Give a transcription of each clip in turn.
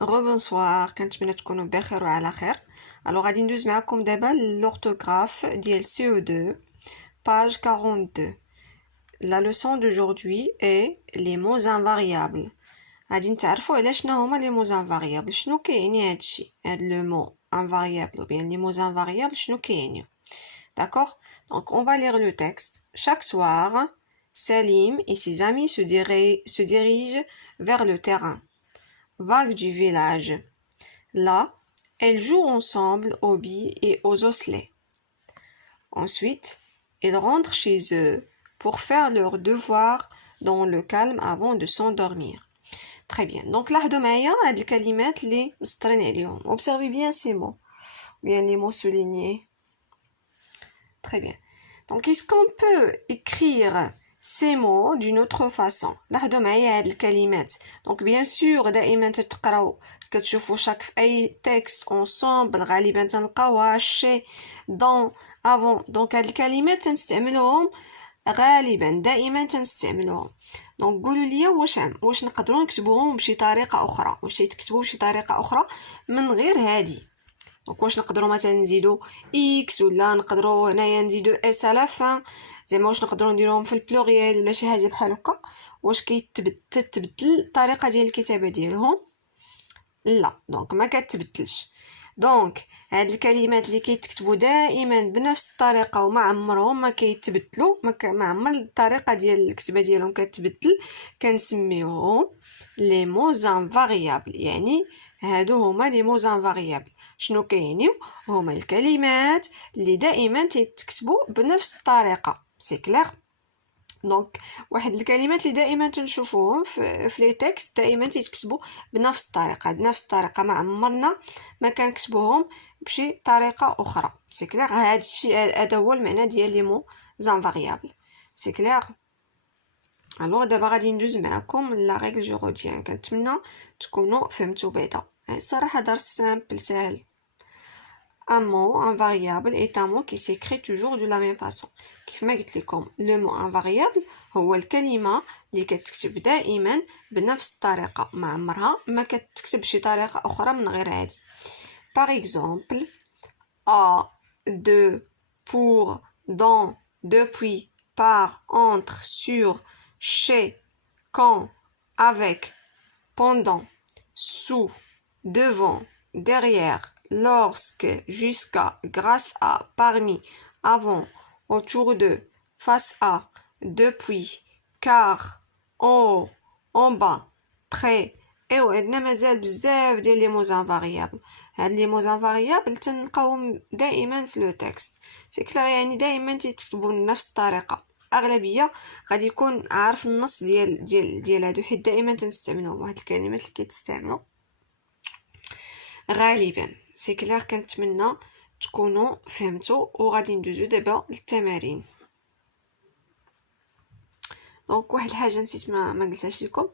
Rebonsoir, كنتمنى تكونوا بخير وعلى خير. Alors غادي ندوز معكم دابا l'orthographe ديال CO2 page 42. La leçon d'aujourd'hui est les mots invariables. غادي نتعرفوا على شنو هما les mots invariables. شنو كيعني هادشي؟ هاد le mot invariable ou bien les mots invariables شنو كيعنيو؟ D'accord? Donc on va lire le texte. Chaque soir, Salim et ses amis se dirigent vers le terrain vague du village. Là, elles jouent ensemble aux billes et aux osselets. Ensuite, ils rentrent chez eux pour faire leurs devoirs dans le calme avant de s'endormir. Très bien. Donc, لاحظوا معايا هاد الكلمات اللي مسطرين عليهم. Observez bien ces mots. Bien les mots soulignés. Très bien. Donc, est-ce qu'on peut écrire ces mots d'une autre façon؟ لاحظوا معايا هاد الكلمات. Donc bien sûr دائما تتقراو كتشوفوا شاك في اي تكست ensemble غالبا تلقاوها شي دون avant. Donc هاد الكلمات تنستعملوهم غالبا دائما تنستعملوهم. دونك قولوا لي واش نقدروا نكتبوهم بشي طريقه اخرى، واش يتكتبوا بشي طريقه اخرى من غير هادي؟ دونك واش نقدروا مثلا نزيدوا اكس ولا نقدروا هنايا نزيدوا اس على فان، زعما واش نقدروا نديروهم في البلوريال ولا شي حاجه بحال هكا؟ واش كيتبدل الطريقه ديال الكتابه ديالهم؟ لا، دونك ما كتبدلش. دونك هاد الكلمات اللي كيتكتبوا دائما بنفس الطريقه وما عمرهم ما كيتبدلوا، ما عمر الطريقه ديال الكتابه ديالهم كتبدل، كنسميوهم لي موز انفاريابل. يعني هادو هما لي موز انفاريابل. شنو كيعنيو؟ هما الكلمات اللي دائما تيتكتبوا بنفس الطريقه. سي كلير؟ دونك واحد الكلمات اللي دائما تنشوفوهم في لي تكست دائما تيتكتبوا بنفس الطريقه، ما عمرنا ما كنكتبوهم بشي طريقه اخرى. سي كلير؟ هذا الشيء هذا هو المعنى ديال لي مو زانفاريابل. سي كلير؟ الوغ دابا غادي ندوز معكم لا ريغل جو روتيان. كنتمنى تكونوا فهمتوا بعدا. الصراحه درس سامبل سهل. Un mot invariable est un mot qui s'écrit toujours de la même façon. كيف ما قلت لكم le mot invariable هو الكلمة اللي كتكتب دائما بنفس الطريقة، ما عمرها ما كتكتب شي طريقة أخرى من غير هادي. Par exemple, à, de, pour, dans, depuis, par, entre, sur, chez, quand, avec, pendant, sous, devant, derrière, lorsque, jusqu'à, grâce à, parmi, avant, autour de, face à, depuis, car, en haut, en bas, près. ايوا عندنا مازال بزاف ديال لي موز انفاريابل. هاد لي موز انفاريابل تنلقاوهم دائما في لو تكست. سي كلير؟ يعني دائما تيتكتبوا بنفس الطريقه. اغلبيه غادي يكون عارف النص ديال هادو، حيت دائما تنستعملوهم. واحد الكلمات اللي كيتستعملوا غالبا. سي كلير؟ كنتمنى تكونوا فهمتوا وغادي ندوزو دابا للتمارين. دونك واحد الحاجه نسيت ما قلتهاش لكم.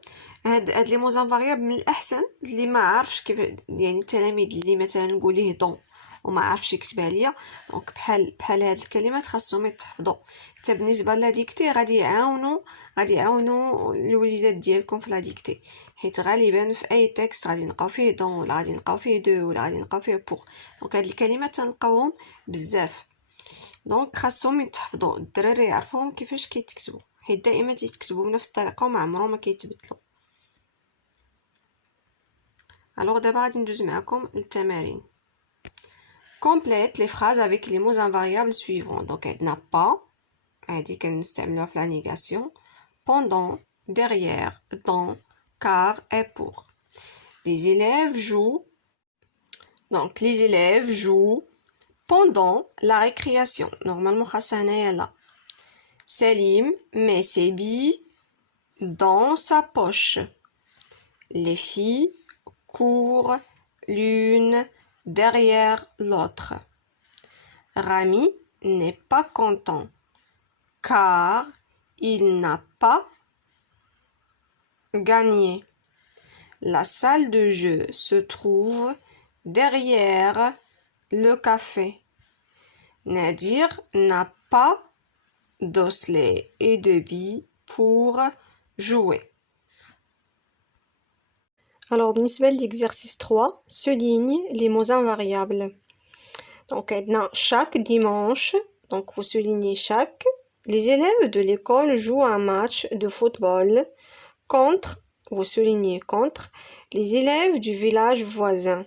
هاد لي موز انفاريابل من الاحسن اللي ما عارفش كيف، يعني التلاميذ اللي مثلا نقول ليه دون وما عارفش يكتبها ليا، دونك بحال هاد الكلمات خاصهم يتحفظوا. حتى بالنسبه لا ديكتي غادي يعاونوا الوليدات ديالكم في لا ديكتي، حيت غالبا في اي تكست غادي نلقاو فيه دون ولا غادي نلقاو فيه دو ولا غادي نلقاو فيه بور. دونك هاد الكلمات تنلقاوهم بزاف، دونك خاصهم يتحفظوا. الدراري يعرفوهم كيفاش كيتكتبوا، حيت دائما تيتكتبوا بنفس الطريقه وما عمرهم ما كيتبدلوا. Alors d'abord غادي ندوز معكم للتمارين. Complète les phrases avec les mots invariables suivants. Donc عندنا pas هادي كنستعملوها في la négation, pendant, derrière, dans, car et pour. Les élèves jouent. Donc les élèves jouent pendant la récréation. Normalement خاصها هنايا لا. Salim met ses billes dans sa poche. Les filles courent l'une derrière l'autre. Rami n'est pas content car il n'a pas gagné. La salle de jeu se trouve derrière le café. Nadir n'a pas d'osselets et de billes pour jouer. Alors بالنسبة l'exercice 3, souligne les mots invariables. Donc عندنا chaque dimanche, donc vous soulignez chaque. Les élèves de l'école jouent un match de football contre, vous soulignez contre, les élèves du village voisin.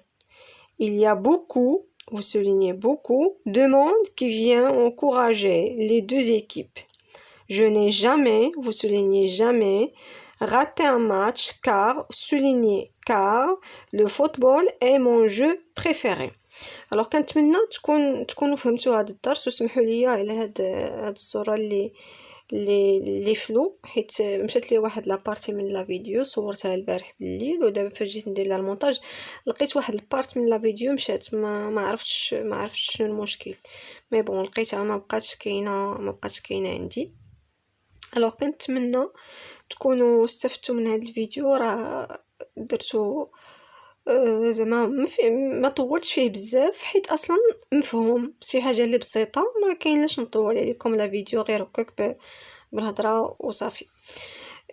Il y a beaucoup, vous soulignez beaucoup, de monde qui vient encourager les deux équipes. Je n'ai jamais, vous soulignez jamais, raté un match car, soulignez car, le football est mon jeu préféré. alors كنتمنى تكونوا فهمتوا هذا الدرس وسمحوا لي على هاد الصوره اللي فلو حيت مشات لي واحد لابارتي من لا فيديو صورتها البارح بالليل ودابا فاش جيت ندير لها المونتاج لقيت واحد البارت من لا فيديو مشات ما عرفتش شنو المشكل مي بون لقيتها ما بقاتش كاينه عندي. الوغ كنتمنى تكونوا استفدتوا من هذا الفيديو. راه درتو زعما ما طولتش فيه بزاف حيت اصلا مفهوم شي حاجه اللي بسيطه ما كاين لاش نطول عليكم لا فيديو غير هكاك بالهضره وصافي.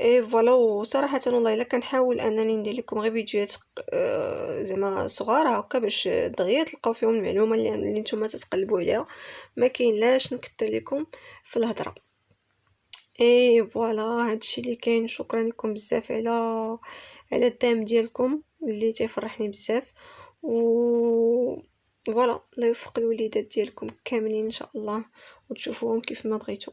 اي فوالا وصراحه والله الا كنحاول انني ندير لكم غير فيديوهات زعما صغار هكا باش دغيا تلقاو فيهم المعلومه اللي نتوما تتقلبوا عليها ما كاين لاش نكثر لكم في الهضره. اي فوالا هادشي اللي كاين. شكرا لكم بزاف على الدعم ديالكم اللي تيفرحني بزاف و فوالا الله يوفق الوليدات ديالكم كاملين ان شاء الله وتشوفوهم كيف ما بغيتو.